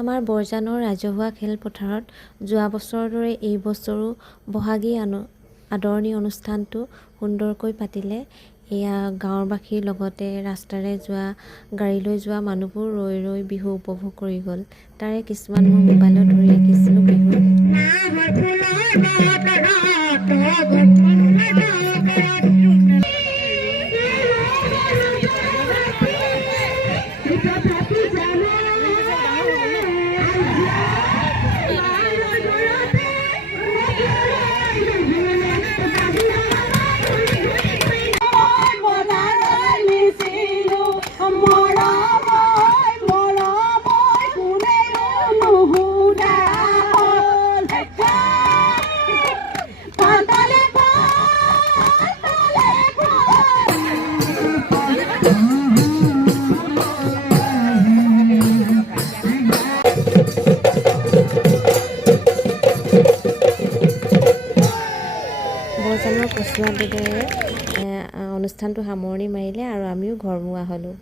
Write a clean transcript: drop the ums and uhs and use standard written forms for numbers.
আমাৰ বৰজানৰ ৰাজহুৱা খেলপথাৰত যোৱা বছৰৰ দৰে এই বছৰো বহাগী আদৰণি অনুষ্ঠানটো সুন্দৰকৈ পাতিলে। এয়া গাঁৱৰবাসীৰ লগতে ৰাস্তাৰে যোৱা গাড়ীলৈ যোৱা মানুহবোৰ ৰৈ ৰৈ বিহু উপভোগ কৰি গ'ল। তাৰে কিছুমান মই মোবাইলত ধৰি ৰাখিছিলোঁ বৰজানৰ কচুৱা বেদেৰে অনুষ্ঠানটো সামৰণি মাৰিলে আৰু আমিও ঘৰমুৱা হ'লোঁ।